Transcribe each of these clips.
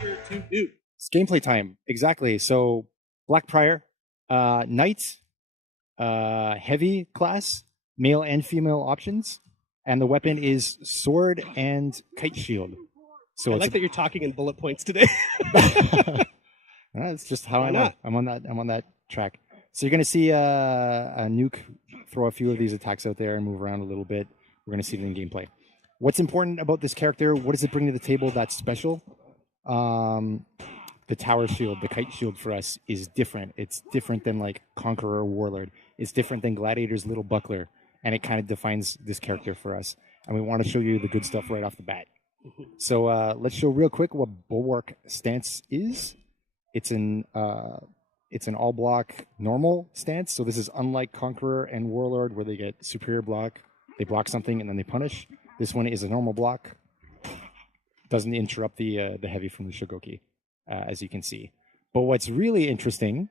to do. It's gameplay time. Exactly. So Black Prior, Knight, heavy class, male and female options, and the weapon is sword and kite shield. So I it's like that you're talking in bullet points today. That's just how Why I'm. not? I'm on that track. So you're gonna see a nuke throw a few of these attacks out there and move around a little bit. We're gonna see it in gameplay. What's important about this character? What does it bring to the table that's special? The tower shield, the kite shield for us is different. It's different than like Conqueror or Warlord. It's different than Gladiator's little buckler, and it kind of defines this character for us. And we want to show you the good stuff right off the bat. So let's show real quick what Bulwark stance is. It's an all block normal stance. So this is unlike Conqueror and Warlord, where they get superior block. They block something and then they punish. This one is a normal block. Doesn't interrupt the heavy from the Shigoki, as you can see. But what's really interesting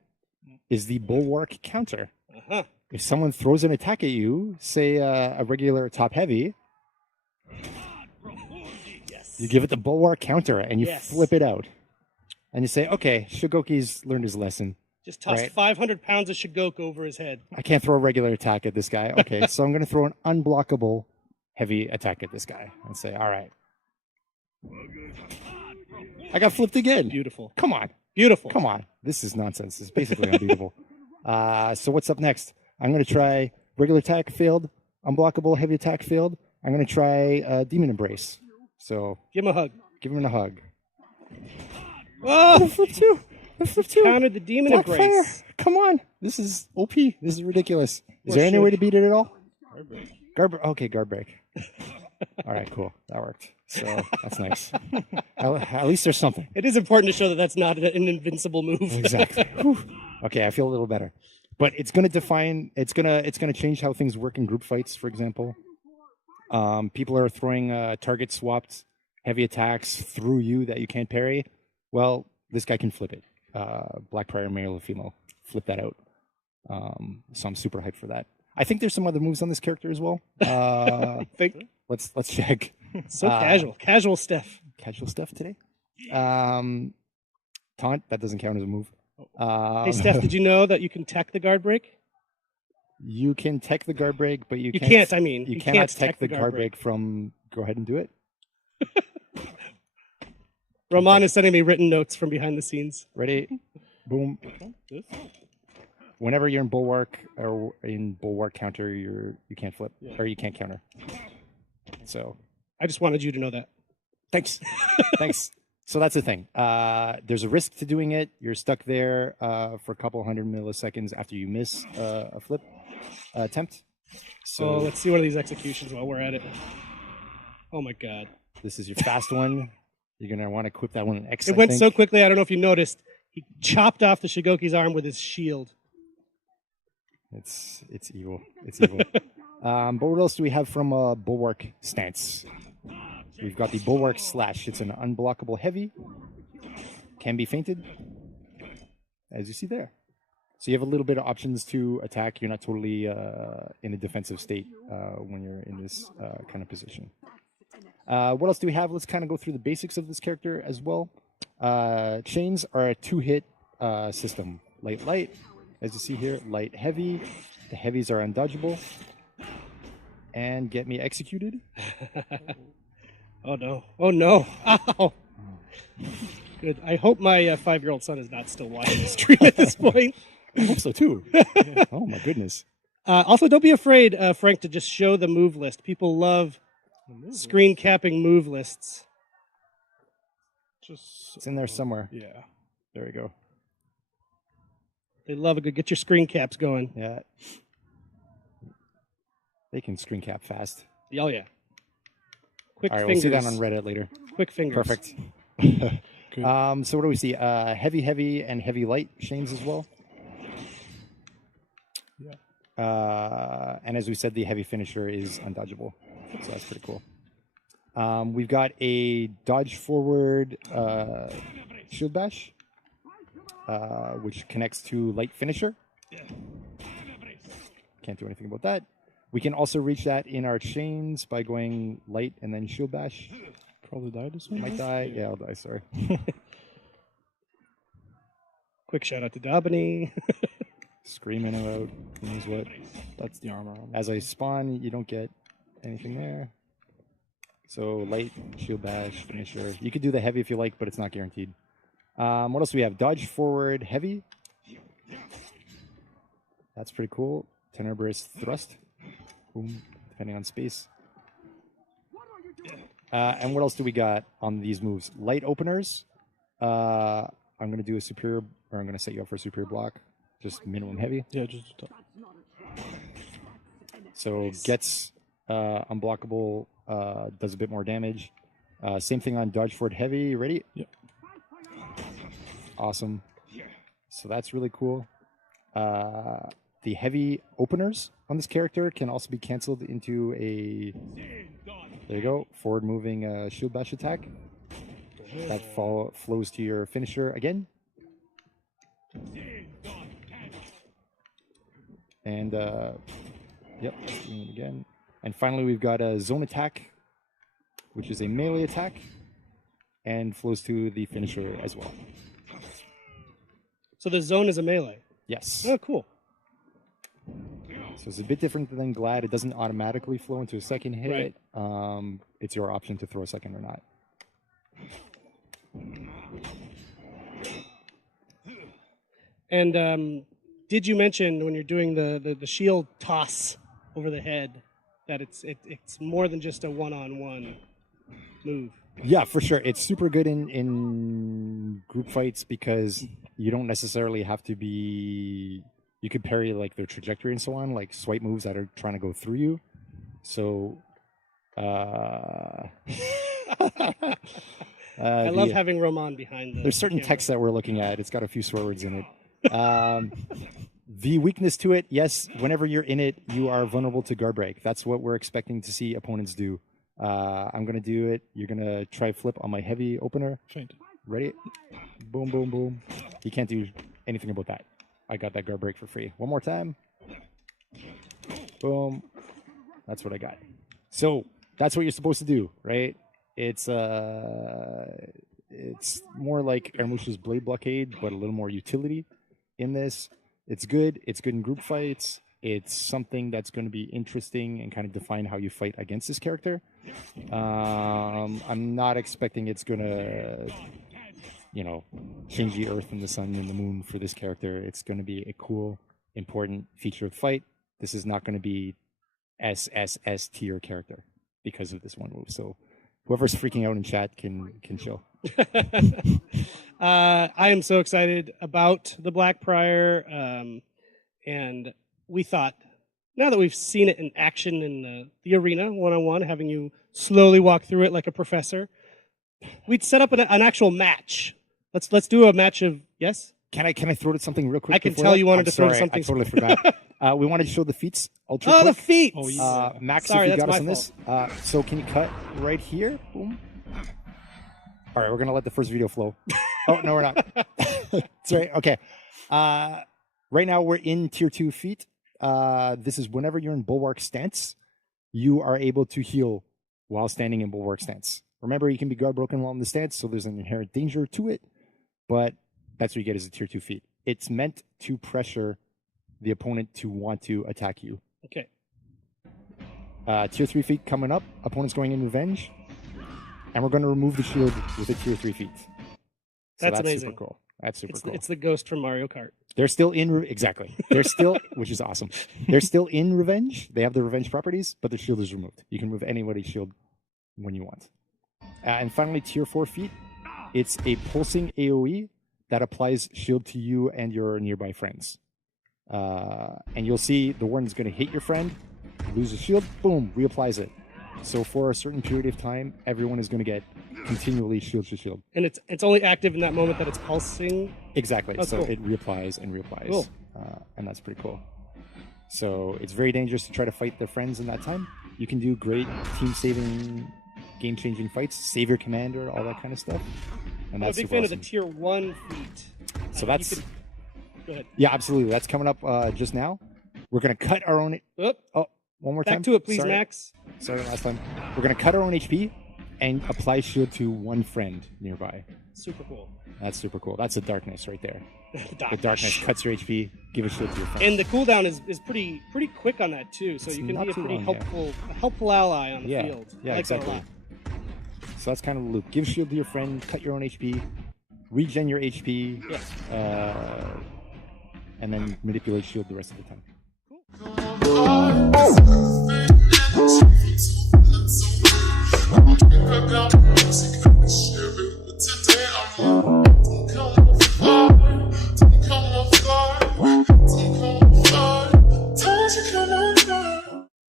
is the Bulwark counter. Uh-huh. If someone throws an attack at you, say a regular top heavy, Yes. you give it the Bulwark counter and you Yes. flip it out. And you say, okay, Shigoki's learned his lesson. Just toss Right. 500 pounds of Shigoku over his head. I can't throw a regular attack at this guy. Okay, so I'm going to throw an unblockable heavy attack at this guy and say, all right. I got flipped again. Beautiful. Come on. Beautiful. Come on. This is nonsense. This is basically unbeatable. So what's up next? I'm going to try regular attack failed, unblockable heavy attack failed. I'm going to try Demon Embrace. So Give him a hug. give him a hug. Oh! Flip two. Flip two. Countered the demon Black embrace. Fire. Come on. This is OP. This is ridiculous. Is Or there any should. way to beat it at all? Okay, guard break. All right, cool. That worked. So that's nice. At least there's something. It is important to show that that's not an invincible move. Exactly. Whew. Okay, I feel a little better. But it's going to define. It's gonna change how things work in group fights. For example, people are throwing target swapped heavy attacks through you that you can't parry. Well, this guy can flip it. Black Prior, male or female, flip that out. So I'm super hyped for that. I think there's some other moves on this character as well. Let's check. So casual stuff. Casual stuff today. Taunt, that doesn't count as a move. Hey Steph, did you know that you can tech the guard break? You can tech the guard break, but you can't. You cannot can't tech the guard break from. Go ahead and do it. Roman is sending me written notes from behind the scenes. Ready? Boom. Whenever you're in Bulwark or in Bulwark counter, you can't flip or you can't counter. So I just wanted you to know that. thanks. Thanks. So that's the thing. There's a risk to doing it. You're stuck there for a couple hundred milliseconds after you miss a flip attempt. So let's see one of these executions while we're at it. Oh my god. this is your fast one. You're going to want to equip that one in X. It went so quickly, I don't know if you noticed. He chopped off the Shigoki's arm with his shield. It's evil. It's evil. But what else do we have from a Bulwark stance? We've got the Bulwark Slash. It's an unblockable heavy. Can be feinted, as you see there. So you have a little bit of options to attack. You're not totally in a defensive state when you're in this kind of position. What else do we have? Let's kind of go through the basics of this character as well. Chains are a 2-hit system. Light, light. As you see here, light, heavy. The heavies are undodgeable. And get me executed. Oh no. Oh no. Ow. Good. I hope my 5-year-old son is not still watching the stream at this point. I hope so too. Oh my goodness. Also, don't be afraid, Frank, to just show the move list. People love screen capping move lists. It's in there somewhere. Yeah. There we go. They love a good get your screen caps going. Yeah. They can screen cap fast. Oh yeah. Quick All right, fingers. we'll see that on Reddit later. Quick fingers. Perfect. So what do we see? Heavy, heavy, and heavy light chains as well. Yeah. And as we said, the heavy finisher is undodgeable. So that's pretty cool. We've got a dodge forward shield bash, which connects to light finisher. Can't do anything about that. We can also reach that in our chains by going light and then shield bash. Probably died this one. Might die. Yeah, I'll die. Sorry. Quick shout out to Dabney. Screaming about who knows what. That's the armor. As I spawn, you don't get anything there. So light, shield bash, finisher. You could do the heavy if you like, but it's not guaranteed. What else do we have? Dodge forward heavy. That's pretty cool. Tenebrous thrust. Boom, depending on space. And what else do we got on these moves? Light openers. I'm going to do a superior, or I'm going to set you up for a superior block. Just minimum heavy. Yeah, just So Nice. gets unblockable, does a bit more damage. Same thing on dodge forward heavy. Ready? Yep. Awesome. So that's really cool. The heavy openers on this character can also be canceled into a, there you go, forward moving shield bash attack. That flows to your finisher again. And, yep, doing it again. And finally, we've got a zone attack, which is a melee attack, and flows to the finisher as well. So the zone is a melee. Yes. Oh, cool. So it's a bit different than Glad. It doesn't automatically flow into a second hit. Right. It's your option to throw a second or not. And did you mention when you're doing the shield toss over the head that it's more than just a one-on-one move? Yeah, for sure. It's super good in group fights because you don't necessarily have to be... You could parry like their trajectory and so on, like swipe moves that are trying to go through you. So... I love having Roman behind the There's certain camera. text that we're looking at. It's got a few swear words in it. The weakness to it, yes, whenever you're in it, you are vulnerable to guard break. That's what we're expecting to see opponents do. I'm going to do it. You're going to try flip on my heavy opener. faint. Ready? Boom, boom, boom. You can't do anything about that. I got that guard break for free. One more time. Boom. That's what I got. So that's what you're supposed to do, right? It's more like Ermush's Blade Blockade, but a little more utility in this. It's good. It's good in group fights. It's something that's going to be interesting and kind of define how you fight against this character. I'm not expecting it's going to, change the earth and the sun and the moon for this character. It's going to be a cool, important feature of the fight. This is not going to be SSS tier character because of this one move. So whoever's freaking out in chat can chill. I am so excited about the Black Prior, and we thought, now that we've seen it in action in the arena, one-on-one, having you slowly walk through it like a professor, we'd set up an actual match. Let's do a match of, yes? Can I throw to something real quick? I can before tell that? you wanted I'm to throw to sorry, something. I totally forgot. We wanted to show the feats ultra Oh, quick. the feet! Oh, yeah. Max, Sorry, if you that's got my us on this. So can you cut right here? Boom. All right, we're going to let the first video flow. Oh, no, we're not. That's right. Okay. Right now, we're in tier 2 feet. This is whenever you're in bulwark stance, you are able to heal while standing in bulwark stance. Remember, you can be guard broken while in the stance, so there's an inherent danger to it, but that's what you get as a tier 2 feat. It's meant to pressure the opponent to want to attack you. Okay. Tier 3 feat coming up. Opponent's going in revenge. And we're going to remove the shield with a tier 3 feat. So That's amazing. Super cool. That's super cool. It's the ghost from Mario Kart. They're still in... exactly. They're still... which is awesome. They're still in revenge. They have the revenge properties, but the shield is removed. You can remove anybody's shield when you want. And finally, tier 4 feat. It's a pulsing AoE that applies shield to you and your nearby friends. And you'll see the warden's going to hit your friend, lose a shield, boom, reapplies it. So for a certain period of time, everyone is going to get continually shield to shield. And it's only active in that moment that it's pulsing. Exactly. Oh, so cool. it reapplies and reapplies. Cool. And that's pretty cool. So it's very dangerous to try to fight their friends in that time. You can do great team-saving, game-changing fights, save your commander, all that kind of stuff. And I'm a that's big super fan awesome. of the tier 1 feat. So that's... Go ahead. Yeah, absolutely. That's coming up just now. We're going to cut our own... Oop. Oh, one more time. Back to it, please, Sorry. Max. Sorry, last time. We're going to cut our own HP and apply shield to one friend nearby. Super cool. That's super cool. That's the darkness right there. The Darkness. darkness cuts your HP. Give a shield to your friend. And the cooldown is pretty quick on that too, so It's you can not be a too pretty long, yeah. helpful ally on the Yeah, field. yeah, I like that a exactly. lot. So that's kind of the loop. Give shield to your friend. Cut your own HP. Regen your HP. Yeah. And then manipulate shield the rest of the time. Cool.